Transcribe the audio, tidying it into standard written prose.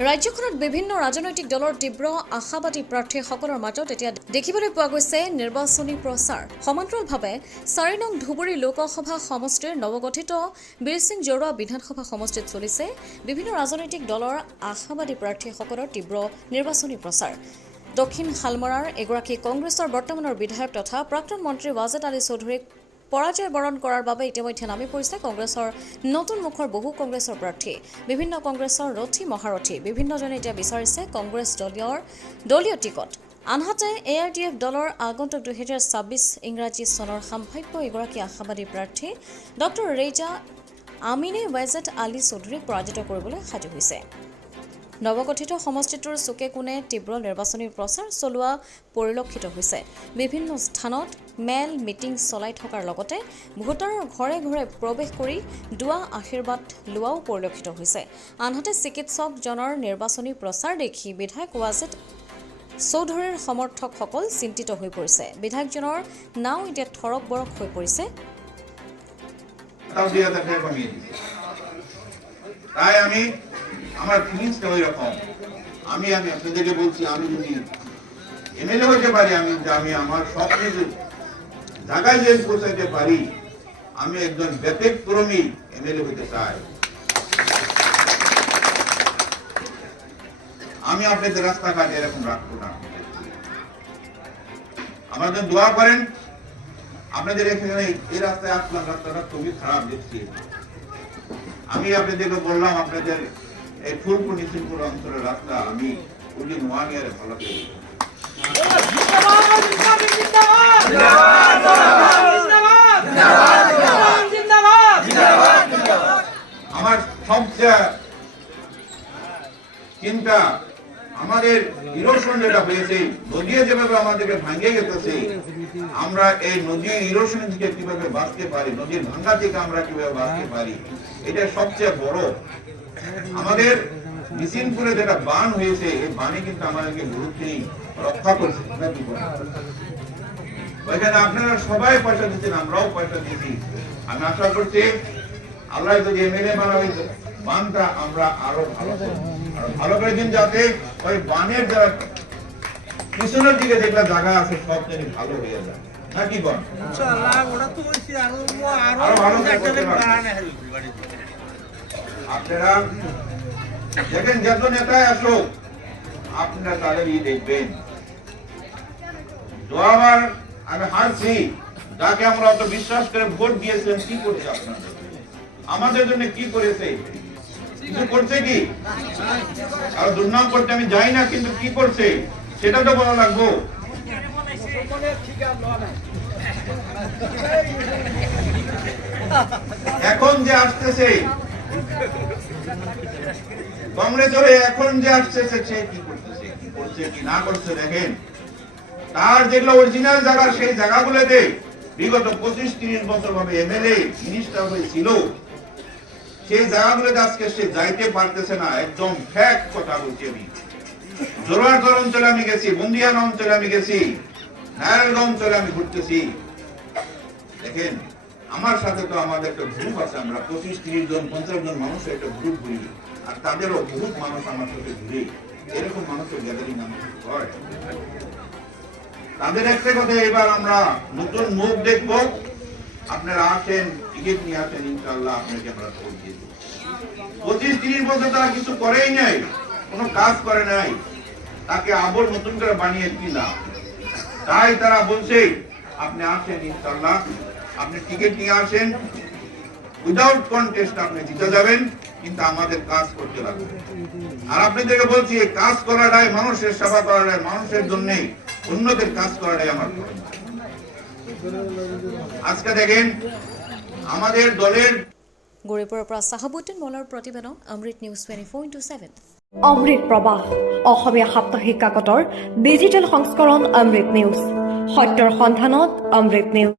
ৰাজ্যখনত বিভিন্ন ৰাজনৈতিক দলৰ তীব্ৰ আশাবাদী প্ৰাৰ্থীসকলৰ মাজত এতিয়া দেখিবলৈ পোৱা গৈছে নিৰ্বাচনী প্ৰচাৰ। সমান্তৰালভাৱে ৪ নং ধুবুৰী লোকসভা সমষ্টিৰ নৱগঠিত বীৰসিং জৰুৱা বিধানসভা সমষ্টিত চলিছে বিভিন্ন ৰাজনৈতিক দলৰ আশাবাদী প্ৰাৰ্থীসকলৰ তীব্ৰ নিৰ্বাচনী প্ৰচাৰ। দক্ষিণ শালমৰাৰ এগৰাকী কংগ্ৰেছৰ বৰ্তমানৰ বিধায়ক তথা প্ৰাক্তন মন্ত্ৰী ৱাজেদ আলী চৌধুৰীক পৰাজয় বৰণ কৰাৰ বাবে ইতিমধ্যে নামি পৰিছে কংগ্ৰেছৰ নতুন মুখৰ বহু কংগ্ৰেছৰ প্ৰাৰ্থী। বিভিন্ন কংগ্ৰেছৰ ৰথী মহাৰথী বিভিন্নজনে এতিয়া বিচাৰিছে কংগ্ৰেছ দলীয় টিকট। আনহাতে ARDF দলৰ আগন্তুক 2026 ইংৰাজী চনৰ সম্ভাৱ্য এগৰাকী আশাবাদী প্ৰাৰ্থী ডক্টৰ ৰেজা আমিনে ৱাজেদ আলী চৌধুৰীক পৰাজিত কৰিবলৈ সাজু হৈছে। নৱগঠিত সমষ্টিটোৰ চুকে কোণে তীব্ৰ নিৰ্বাচনী প্ৰচাৰ চলোৱা পৰিলক্ষিত হৈছে। বিভিন্ন স্থানত মেল মিটিং চলাই থকাৰ লগতে ভোটাৰৰ ঘৰে ঘৰে প্ৰৱেশ কৰি দুৱা আশীৰ্বাদ লোৱাও পৰিলক্ষিত হৈছে। আনহাতে চিকিৎসকজনৰ নিৰ্বাচনী প্ৰচাৰ দেখি বিধায়ক ৱাজেদ চৌধুৰীৰ সমৰ্থকসকল চিন্তিত হৈ পৰিছে। বিধায়কজনৰ নাও এতিয়া থৰক বৰক হৈ পৰিছে। আমার ফিলিংসটা ওই রকম আমি আপনাদেরকে বলছি আমি যদি এমএলএ হতে পারি আমি আমার স্বপ্নে জায়গায় যে পৌঁছাতে পারি আমি একজন ব্যতিক্রমী এমএলএ হতে চাই। আমি আপনাদের রাস্তাঘাটে এরকম রাখবো না। আমাদের দোয়া করেন। আপনাদের এখানে এই রাস্তায় আসলাম, রাস্তাটা খুবই খারাপ দেখছি। আমি আপনাদেরকে বললাম আপনাদের এই ফুলপুর নিশ্চিতপুর অঞ্চলের রাস্তা আমি উল্লি নোয়ানিয়ারে ভালো করে আমার সবচেয়ে চিন্তা আমাদের ইরোশন যেটা হয়েছে নদী যেভাবে আমাদেরকে ভাঙিয়ে গেছে আমরা এই নদীর ইরোশন থেকে কিভাবে বাঁচতে পারি, নদীর ভাঙা থেকে আমরা কিভাবে বাঁচতে পারি, এটা সবচেয়ে বড়। আমাদের নিসিনপুরে যেটা বান হয়েছে এই বানে কিন্তু আমাদেরকে গুরুত্ব রক্ষা করছে। ওইখানে আপনারা সবাই পয়সা দিচ্ছেন, আমরাও পয়সা দিচ্ছি। আমি আশা করছি আল্লাহ যদি এমএলএ বানাবে বানটা আমরা আরো ভালো করে দিন, যাতে ওই বানের যারা পিছনের দিকে যেগুলা জায়গা আছে সব যেন ভালো হয়ে যায়। নাকি বল আরো ভালো আপনারা দেখেন যত নেতায় আসুক আপনারা তাদেরই দেখবেন। দোয়াবার আমি হারছি যাকে আমরা অত বিশ্বাস করে ভোট দিয়েছেন কি করেছে আপনারা আমাদের জন্য কি করেছে, কিছু করছে কি? আর দুর্নাম করতে আমি যাই না, কিন্তু কি করছে সেটা তো বলা লাগবো। এখন যে আসতেছে কংগ্রেস হয়ে এখন যে আসতেছে সে কি করতেছে, কি করছে কি না করছে দেখেন। তার যেগুলো অরিজিনাল জায়গা সেই জায়গাগুলোতে বিগত 25-30 বছর ভাবে এমএলএ মিনিস্টার হয়েছিল সেই জায়গাগুলোতে আজকে সে যাইতে পারতেছে না। একদম ফ্যাক্ট কথা বলছি আমি। জোরারগড় অঞ্চলে আমি গেছি, বন্দিয়ান অঞ্চলে আমি গেছি, নারায়ণগঞ্জ অঞ্চলে আমি ঘুরতেছি। দেখেন আমার সাথে তো আমাদের একটা গ্রুপ আছে, আমরা 25-30 জন 50 জন মানুষের একটা গ্রুপ ঘুরি, আর তাদেরও বহুত মানুষ আমার সাথে ঘুরে। এরকম মানুষের গ্যাদারিং হয়। তাদের একটা কথা, এবার আমরা নতুন মুখ দেখবো, আপনারা আসেন, টিকিট নিয়ে আসেন, ইনশাআল্লাহ আপনাকে আমরা ভোট দিয়ে দেব। 25-30 বছর তারা কিছু করেই নাই, কোনো কাজ করে নাই, তাকে আবার নতুন করে বানিয়ে দিলাম। তাই তারা বলছে আপনি আসেন, ইনশাআল্লাহ আপনি টিকিট নিয়ে আসেন, উইদাউট কন্টেস্ট আপনি জিতে যাবেন, কিন্তু আমাদের কাজ করতে লাগবে। আর আপনাদেরকে বলছি এই কাজ করাটাই, মানুষের সেবা করাটাই, মানুষের জন্য উন্নতির কাজ করাটাই আমার। আজকে দেখেন আমাদের দলের গৌৰীপুৰৰ পৰা চাহাবুদ্দিন মলৰ প্ৰতিবেদন অমৃত নিউজ 24/7। অমৃত প্ৰবাহ অসমীয়া সাপ্তাহিক কাকতৰ ডিজিটেল সংস্কৰণ অমৃত নিউজ, সত্যৰ সন্ধানত অমৃত নিউজ।